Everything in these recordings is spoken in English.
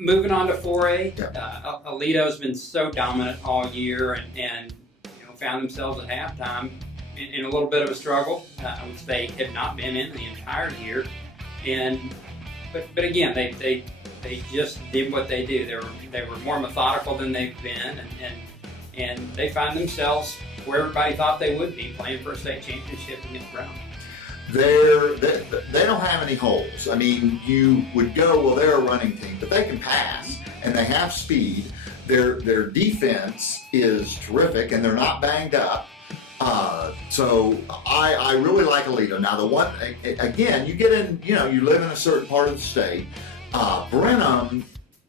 moving on to 4A, Yeah. Aledo's been so dominant all year and found themselves at halftime in a little bit of a struggle, which they had not been in the entire year. But again, they just did what they do. They were more methodical than they've been, and they find themselves where everybody thought they would be, playing for a state championship against Brenham. They don't have any holes. I mean, you would go, well, they're a running team, but they can pass and they have speed. Their defense is terrific and they're not banged up. So I really like Aledo. Now the one, again, you get in, you live in a certain part of the state. Brenham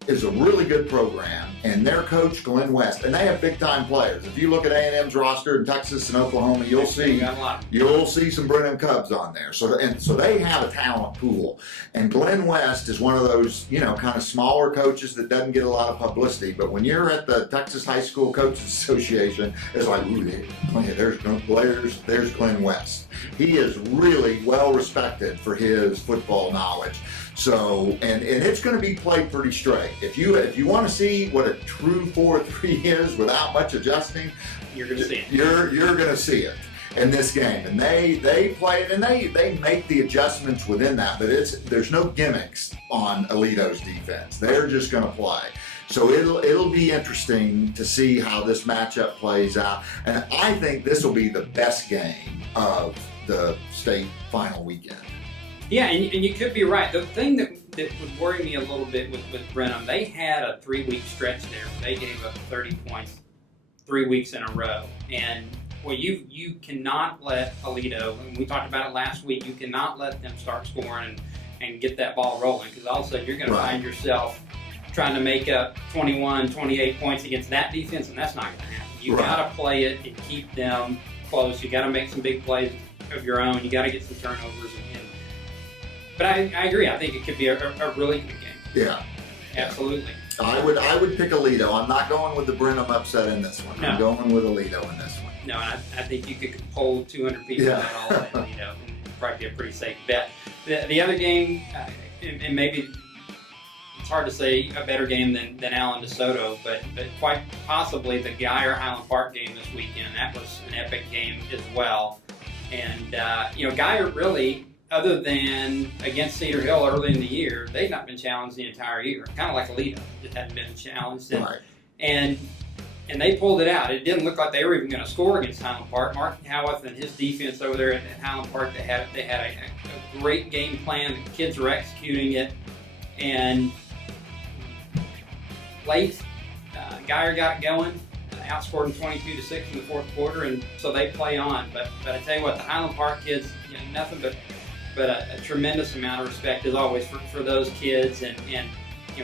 is a really good program, and their coach, Glenn West, and they have big-time players. If you look at A&M's roster in Texas and Oklahoma, you'll see some Brenham Cubs on there. So they have a talent pool. And Glenn West is one of those, kind of smaller coaches that doesn't get a lot of publicity. But when you're at the Texas High School Coaches Association, it's like, ooh, there's Glenn West. He is really well respected for his football knowledge. So, and it's going to be played pretty straight. If you want to see what a true 4-3 is without much adjusting, you're going to see it. You're going to see it in this game. And they play it, and they make the adjustments within that. But there's no gimmicks on Aledo's defense. They're just going to play. So it'll be interesting to see how this matchup plays out. And I think this will be the best game of the state final weekend. Yeah, and you could be right. The thing that would worry me a little bit with Brenham, they had a 3-week stretch there where they gave up 30 points 3 weeks in a row. And you cannot let Aledo, and we talked about it last week, you cannot let them start scoring and get that ball rolling, because all of a sudden you're going to find yourself trying to make up 21, 28 points against that defense, and that's not going to happen. You got to play it and keep them close. You got to make some big plays of your own. You got to get some turnovers. But I agree. I think it could be a really good game. Yeah, absolutely. I would pick Aledo. I'm not going with the Brenham upset in this one. No. I'm going with Aledo in this one. No, and I think you could poll 200 people at all at Aledo, and probably be a pretty safe bet. The other game, and maybe it's hard to say a better game than Allen DeSoto, but quite possibly the Guyer Highland Park game this weekend. That was an epic game as well. And Guyer really, other than against Cedar Hill early in the year, they've not been challenged the entire year. Kind of like Aledo, just hadn't been challenged. And they pulled it out. It didn't look like they were even going to score against Highland Park. Mark Howarth and his defense over there at Highland Park, they had a great game plan. The kids were executing it. And late, Guyer got it going, outscored them 22-6 in the fourth quarter, and so they play on. But I tell you what, the Highland Park kids, nothing but a tremendous amount of respect as always for those kids, and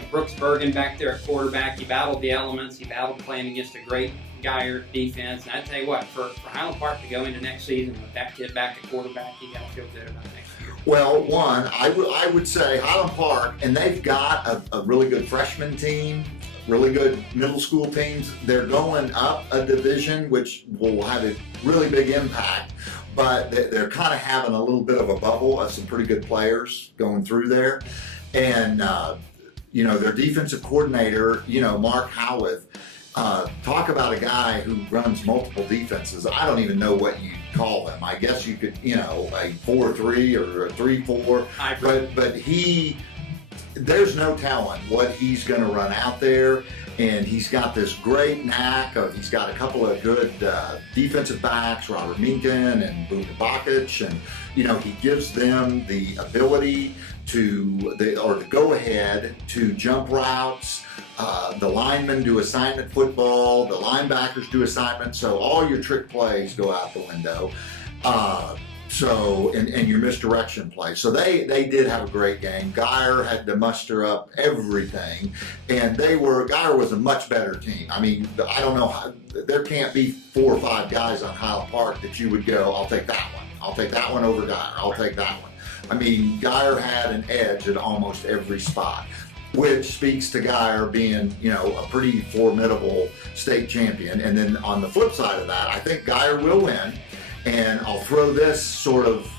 Brooks Bergen back there at quarterback. He battled the elements. He battled playing against a great Guyer defense. And I tell you what, for Highland Park to go into next season with that kid back at quarterback, you got to feel good about next year. Well, I would say Highland Park, and they've got a really good freshman team, really good middle school teams. They're going up a division, which will have a really big impact. But they're kind of having a little bit of a bubble of some pretty good players going through there. And, their defensive coordinator, Mark Howarth, talk about a guy who runs multiple defenses. I don't even know what you call him. I guess you could, a 4-3 or a 3-4. But there's no telling what he's going to run out there. And he's got this great knack he's got a couple of good defensive backs, Robert Minkin and Boone Bakic, and he gives them the ability to go ahead to jump routes. The linemen do assignment football, the linebackers do assignment, so all your trick plays go out the window. And your misdirection play. So they did have a great game. Guyer had to muster up everything, and Guyer was a much better team. I mean, I don't know how, there can't be 4 or 5 guys on Highland Park that you would go, I'll take that one. I'll take that one over Guyer. I'll take that one. I mean, Guyer had an edge at almost every spot, which speaks to Guyer being, a pretty formidable state champion. And then on the flip side of that, I think Guyer will win. And I'll throw this sort of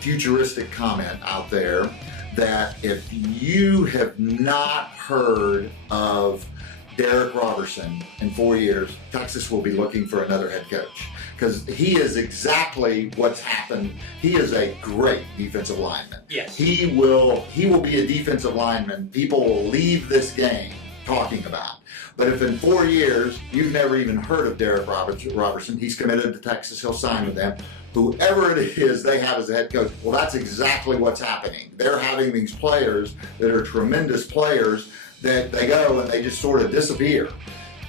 futuristic comment out there that if you have not heard of Derek Robertson in 4 years, Texas will be looking for another head coach, because he is exactly what's happened. He is a great defensive lineman. Yes. He will be a defensive lineman people will leave this game talking about. But if in 4 years you've never even heard of Derek Robertson, he's committed to Texas, he'll sign with them. Whoever it is they have as a head coach, well, that's exactly what's happening. They're having these players that are tremendous players that they go and they just sort of disappear.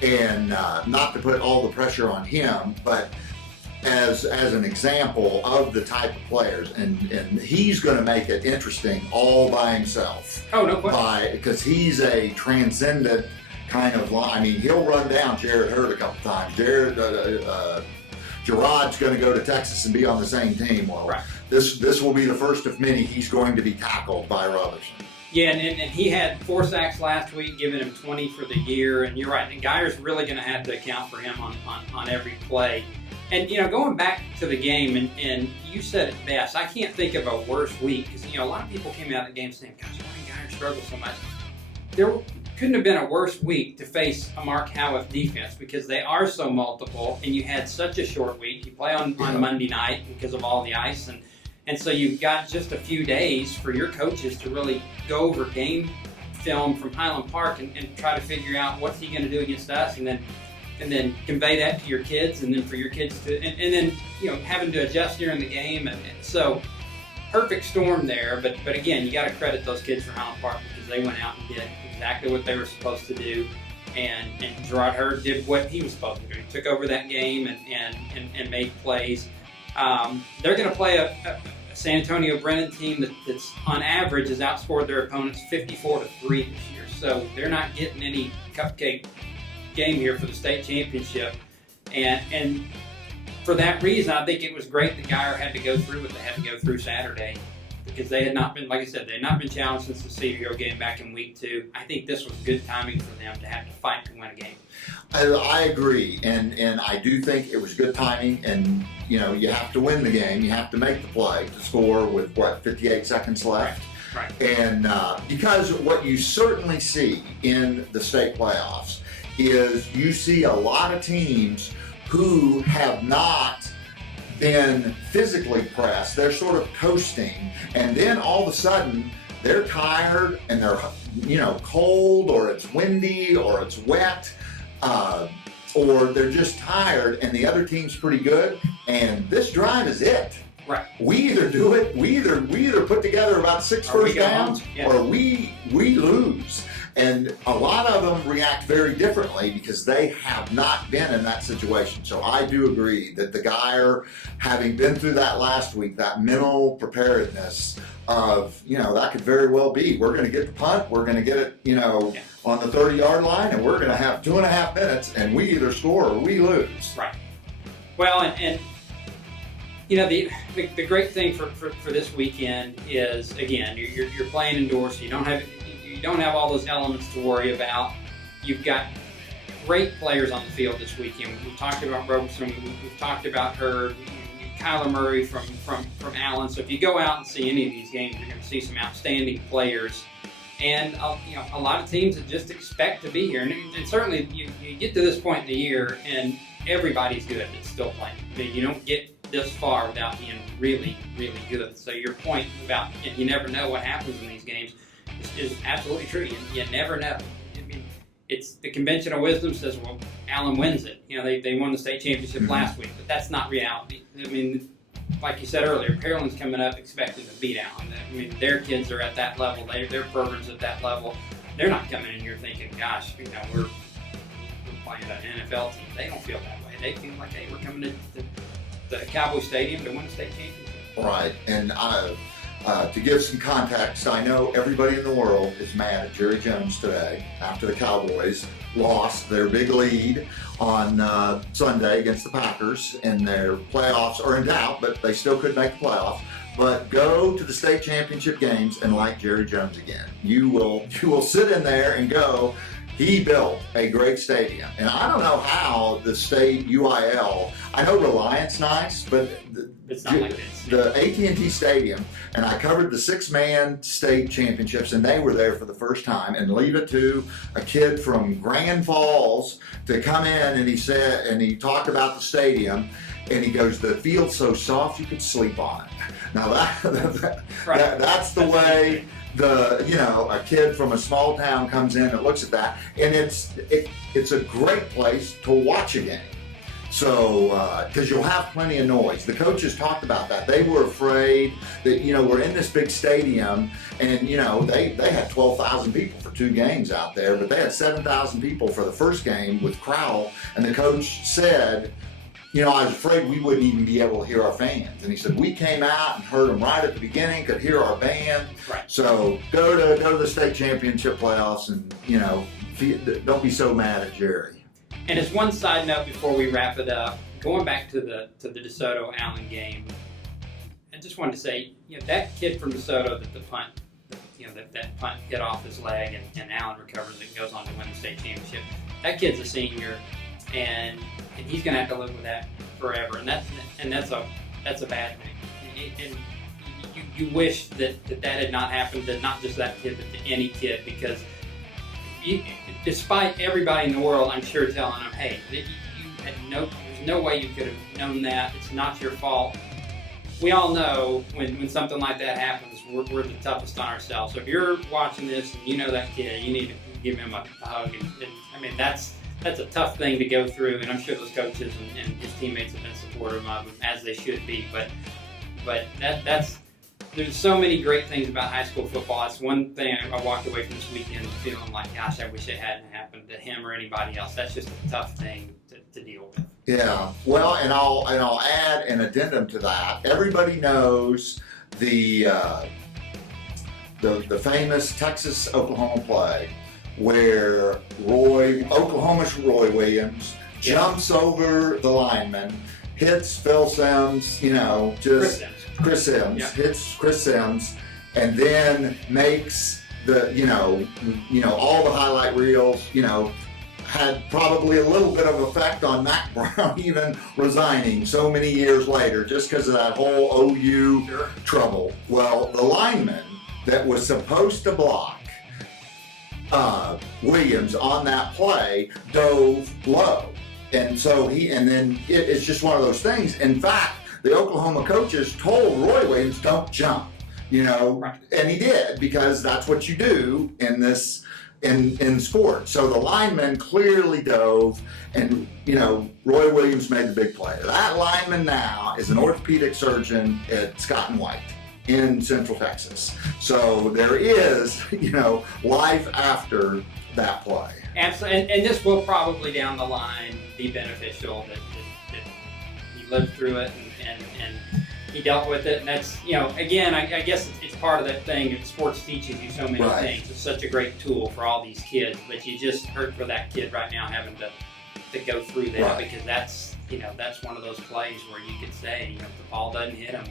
And not to put all the pressure on him, but as an example of the type of players, and he's going to make it interesting all by himself. Oh, no question. Because he's a transcendent kind of line. I mean, he'll run down Jared Hurd a couple times. Gerard's going to go to Texas and be on the same team. Well, right. This will be the first of many he's going to be tackled by Robertson. Yeah, and he had 4 sacks last week, giving him 20 for the year. And you're right, and Guyer's really going to have to account for him on every play. And, going back to the game, and you said it best, I can't think of a worse week, because, a lot of people came out of the game saying, gosh, why did Guyer struggle so much? There couldn't have been a worse week to face a Mark Howarth defense, because they are so multiple, and you had such a short week. You play on Monday night because of all the ice, and so you've got just a few days for your coaches to really go over game film from Highland Park and try to figure out what's he going to do against us, and then convey that to your kids, and then for your kids to, and then having to adjust during the game, and so perfect storm there. But again, you got to credit those kids for Highland Park, because they went out and did exactly what they were supposed to do, and Gerard Hurd did what he was supposed to do. He took over that game and made plays. They're going to play a San Antonio Brennan team that's on average has outscored their opponents 54-3 this year. So they're not getting any cupcake game here for the state championship, and for that reason, I think it was great that Guyer had to go through what they had to go through Saturday, because they had not been, like I said, they had not been challenged since the Cedar game back in week 2. I think this was good timing for them to have to fight to win a game. I agree, and I do think it was good timing, and you have to win the game, you have to make the play to score with 58 seconds left. Right. And because what you certainly see in the state playoffs is you see a lot of teams who have not been physically pressed. They're sort of coasting, and then all of a sudden they're tired and they're cold, or it's windy, or it's wet, or they're just tired, and the other team's pretty good, and this drive is it. Right. We either do it, we either put together about 6 first downs, or we lose. And a lot of them react very differently because they have not been in that situation. So I do agree that the Guyer, having been through that last week, that mental preparedness of, that could very well be, we're going to get the punt, we're going to get it, on the 30-yard line, and we're going to have 2.5 minutes, and we either score or we lose. Right. Well, and the great thing for this weekend is, again, you're playing indoors, so you don't have all those elements to worry about. You've got great players on the field this weekend. We've talked about Robertson, we've talked about Hurd, Kyler Murray from Allen. So if you go out and see any of these games, you're going to see some outstanding players, and a lot of teams that just expect to be here. And certainly you get to this point in the year, and everybody's good that's still playing. I mean, you don't get this far without being really, really good. So your point about you never know what happens in these games is absolutely true. You never know. I mean, it's the conventional wisdom says, well, Allen wins it. They won the state championship last week, but that's not reality. I mean, like you said earlier, Pearland's coming up expecting to beat Allen. I mean, their kids are at that level. Their program's at that level. They're not coming in here thinking, gosh, we're playing an NFL team. They don't feel that way. They feel like, hey, we're coming to the Cowboy Stadium to win a state championship. Right, and to give some context, I know everybody in the world is mad at Jerry Jones today after the Cowboys lost their big lead on Sunday against the Packers, and their playoffs are in doubt, but they still could make the playoffs. But go to the state championship games and like Jerry Jones again. You will sit in there and go, he built a great stadium. And I don't know how the state UIL, I know Reliant's nice, but it's not like this. The AT&T Stadium, and I covered the 6-man state championships, and they were there for the first time. And leave it to a kid from Grand Falls to come in, and he talked about the stadium, and he goes, "The field's so soft you could sleep on it." Now that's the way. A kid from a small town comes in and looks at that, and it's a great place to watch a game. So, because you'll have plenty of noise. The coaches talked about that. They were afraid that, we're in this big stadium, and, they had 12,000 people for 2 games out there, but they had 7,000 people for the first game with Crowell, and the coach said, I was afraid we wouldn't even be able to hear our fans. And he said, we came out and heard them right at the beginning, could hear our band. Right. So go to the state championship playoffs and, don't be so mad at Jerry. And as one side note before we wrap it up, going back to the DeSoto Allen game, I just wanted to say, that kid from DeSoto that the punt, that punt hit off his leg and Allen recovers and goes on to win the state championship. That kid's a senior, and he's going to have to live with that forever, and that's a bad thing. And you wish that had not happened to not just that kid, but to any kid, because despite everybody in the world, I'm sure, telling them, hey, there's no way you could have known that. It's not your fault. We all know when something like that happens, we're the toughest on ourselves. So if you're watching this and you know that kid, you need to give him a hug. And that's a tough thing to go through, and I'm sure those coaches and his teammates have been supportive of him, as they should be. But there's so many great things about high school football. That's one thing I walked away from this weekend feeling like, gosh, I wish it hadn't happened to him or anybody else. That's just a tough thing to deal with. Yeah. Well, and I'll add an addendum to that. Everybody knows the famous Texas-Oklahoma play, where Oklahoma's Roy Williams jumps over the lineman, hits Phil Sims, Chris Sims, hits Chris Sims, and then makes the, all the highlight reels, had probably a little bit of effect on Mac Brown even resigning so many years later, just because of that whole OU trouble. Well, the lineman that was supposed to block Williams on that play dove low, and so it's just one of those things. In fact, the Oklahoma coaches told Roy Williams, "Don't jump," right. And he did, because that's what you do in this in sport. So the lineman clearly dove, and Roy Williams made the big play. That lineman now is an orthopedic surgeon at Scott and White in Central Texas. So there is, life after that play. Absolutely, and this will probably down the line be beneficial that he lived through it and he dealt with it. And that's, again, I guess it's part of that thing. Sports teaches you so many things. It's such a great tool for all these kids, but you just hurt for that kid right now having to go through that, because that's one of those plays where you could say, if the ball doesn't hit him,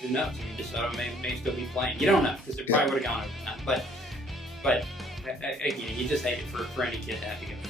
who knows? DeSoto may still be playing. You don't know, because it probably would have gone over time. But again, you just hate it for any kid to have to go through.